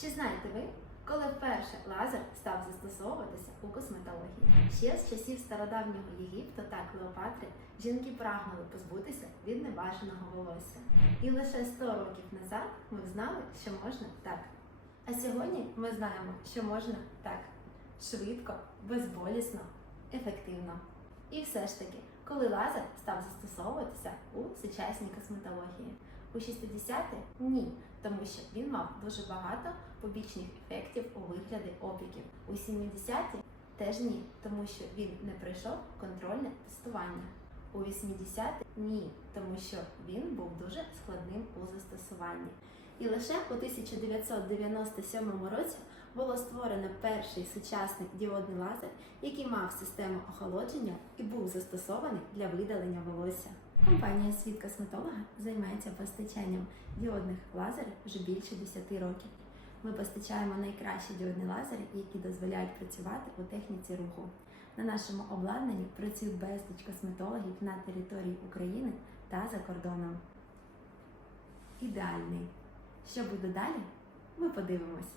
Чи знаєте ви, коли вперше лазер став застосовуватися у косметології? Ще з часів стародавнього Єгипту та Клеопатри жінки прагнули позбутися від небажаного волосся. І лише 100 років назад ми знали, що можна так. А сьогодні ми знаємо, що можна так швидко, безболісно, ефективно. І все ж таки, коли лазер став застосовуватися у сучасній косметології? У 60-ті ні, тому що він мав дуже багато побічних ефектів у вигляді опіків. У 70-ті теж ні, тому що він не пройшов контрольне тестування. У 80-ті ні, тому що він був дуже складним у застосуванні. І лише у 1997 році було створено перший сучасний діодний лазер, який мав систему охолодження і був застосований для видалення волосся. Компанія Світ косметолога займається постачанням діодних лазерів вже більше 10 років. Ми постачаємо найкращі діодні лазери, які дозволяють працювати у техніці руху. На нашому обладнанні працюють безліч косметологів на території України та за кордоном. Ідеальний. Що буде далі? Ми подивимось.